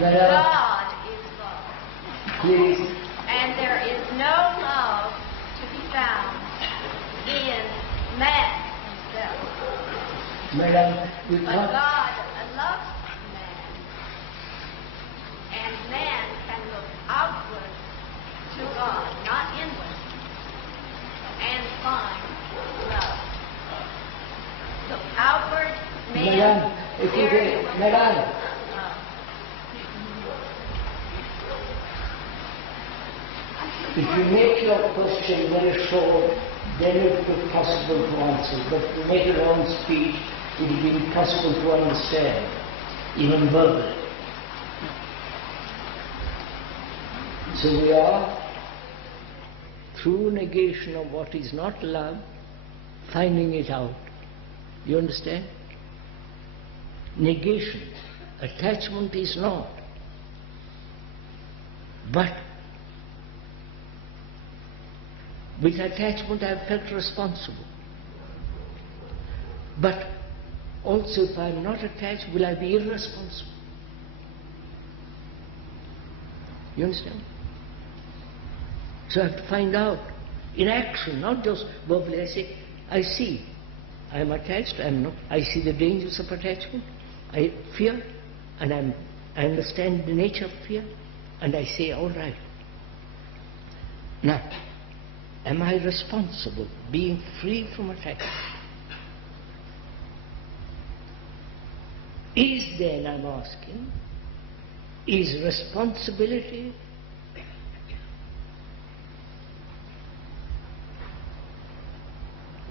God is love. Please. And there is no love to be found in man himself. Madam, you But can't. God loves man. And man can look outward to God, not inward, and find love. Look outward, man. Madam, if you there can, you will Madam. find love. If you make your question very short, then it will be possible to answer. But if you make a long speech, it will be impossible to understand, even verbally. So we are, through negation of what is not love, finding it out. You understand? Negation. Attachment is not. But with attachment I have felt responsible. But also if I am not attached, will I be irresponsible? You understand? So I have to find out in action, not just verbally. I say, I see, I am attached, I am not. I see the dangers of attachment, I fear, and I understand the nature of fear, and I say, all right. Now, am I responsible, being free from attachment? Is then, I'm asking, is responsibility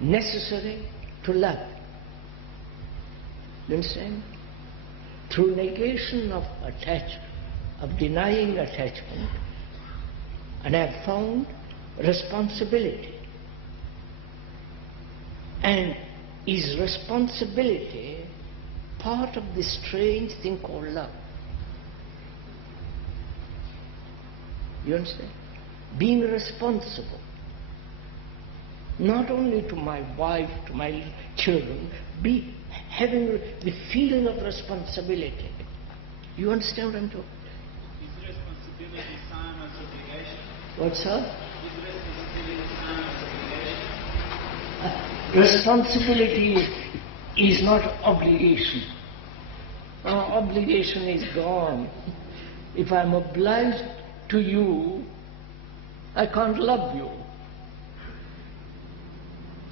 necessary to love? You understand? Through negation of attachment, of denying attachment, and I have found responsibility. And is responsibility part of this strange thing called love? You understand? Being responsible, not only to my wife, to my children, having the feeling of responsibility. You understand what I'm talking? Is responsibility same as obligation? What, sir? Is responsibility same as obligation? Responsibility is not obligation. Obligation is gone. If I'm obliged to you, I can't love you.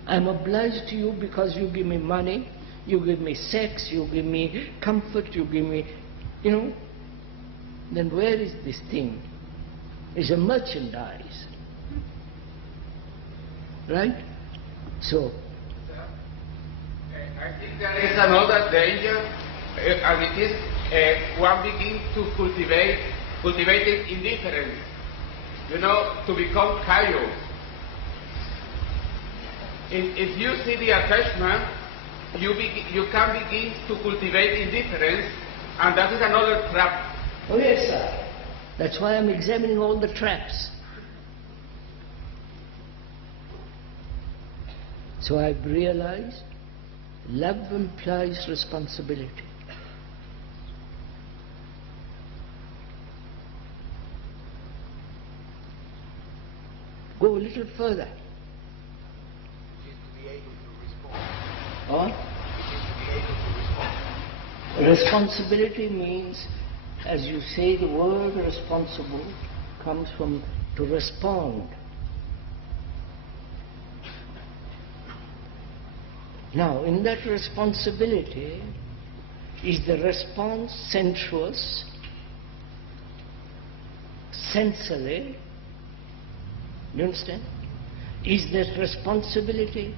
I'm obliged to you because you give me money, you give me sex, you give me comfort, you give me, then where is this thing? It's a merchandise. Right? So, I think there is another danger, and it is one begins to cultivate indifference, to become chaos. If you see the attachment, you can begin to cultivate indifference, and that is another trap. oh yes, sir. That's why I'm examining all the traps. So I've realized love implies responsibility. Go a little further. Or? Responsibility means, as you say, the word responsible comes from to respond. Now, in that responsibility, is the response sensuous, sensually? You understand? Is that responsibility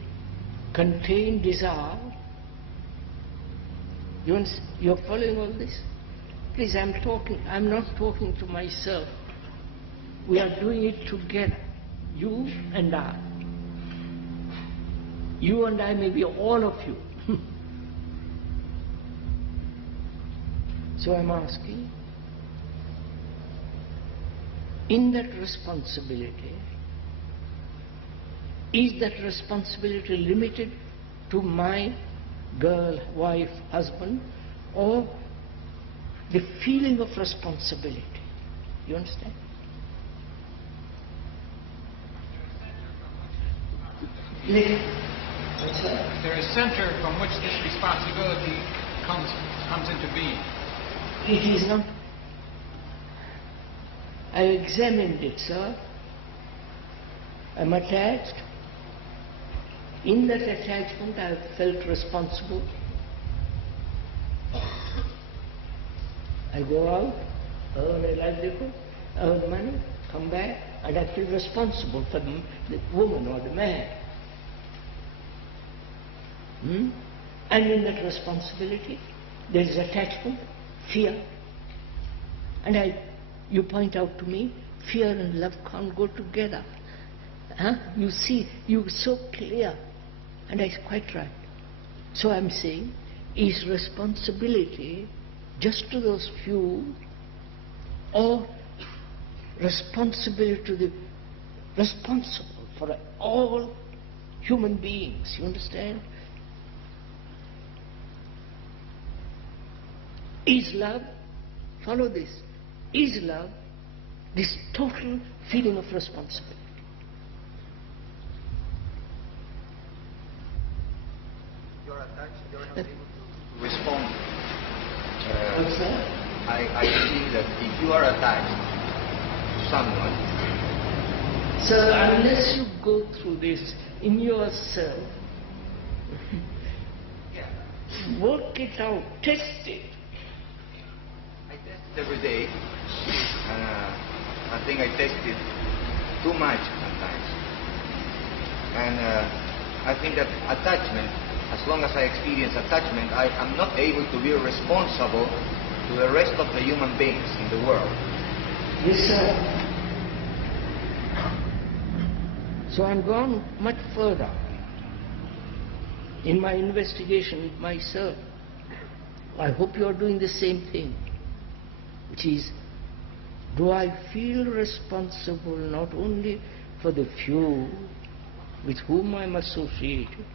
contain desire? You're following all this? Please, I'm not talking to myself. We are doing it together, you and I. You and I may be all of you. So I'm asking, in that responsibility, is that responsibility limited to my girl, wife, husband, or the feeling of responsibility. You understand? What's that? There is center from which this responsibility comes into being. It is not. I examined it, sir. I'm attached. In that attachment, I have felt responsible. I go out, earn a livelihood, earn money, come back, and I feel responsible for the woman or the man. And in that responsibility, there is attachment, fear. And you point out to me, fear and love can't go together. You see, you're so clear. And that's quite right. So I'm saying, is responsibility just to those few, or responsibility to the responsible for all human beings? You understand? Is love, follow this, is love this total feeling of responsibility? You're attached, you're not able to respond. What's that? I believe that if you are attached to someone, Sir, unless you go through this in yourself, work it out, test it. I test it every day. I think I test it too much sometimes. And I think that attachment, as long as I experience attachment, I am not able to be responsible to the rest of the human beings in the world. Yes, sir. So I'm gone much further in my investigation with myself. I hope you are doing the same thing, which is, do I feel responsible not only for the few with whom I'm associated,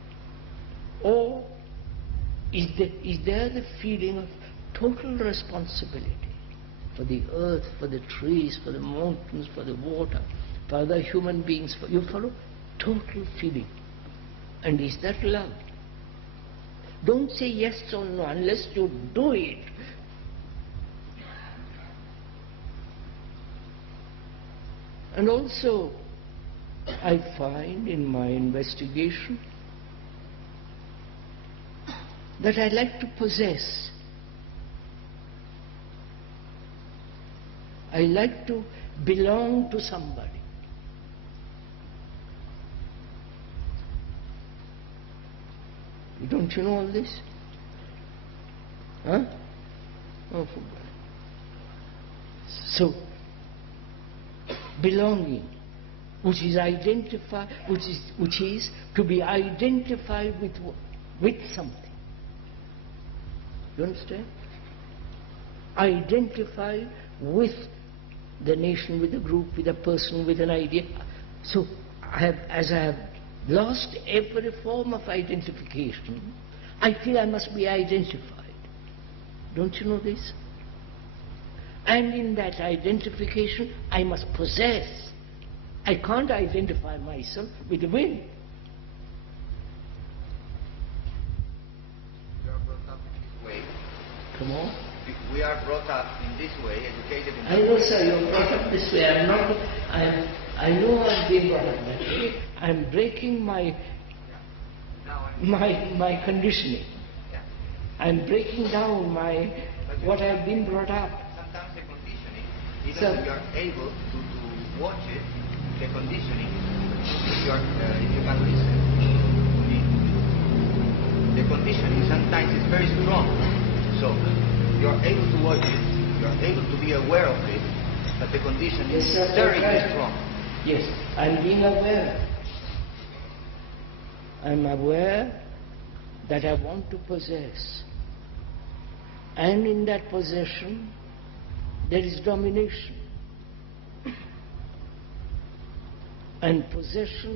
or is there the feeling of total responsibility for the earth, for the trees, for the mountains, for the water, for other human beings? You follow? Total feeling. And is that love? Don't say yes or no unless you do it. And also, I find in my investigation that I like to possess. I like to belong to somebody. Don't you know all this? Huh? Oh, for God. So, belonging, which is to be identified with something. You understand? Identify with the nation, with a group, with a person, with an idea. So, as I have lost every form of identification, I feel I must be identified. Don't you know this? And in that identification, I must possess. I can't identify myself with the wind. we are brought up in this way. Come on. We are brought up in this way, educated in I this know, way. sir, you're brought up this way. I know I'm being brought up that way. I'm breaking my conditioning. Yeah. I'm breaking down what I've been brought up. Sometimes the conditioning, even Sir. if you are able to watch it, the conditioning, if you can listen to me, the conditioning sometimes is very strong. So you are able to watch it, you are able to be aware of it, but the conditioning Yes, is sir, very, right. very strong. Yes, I'm being aware. I'm aware that I want to possess. And in that possession, there is domination. And possession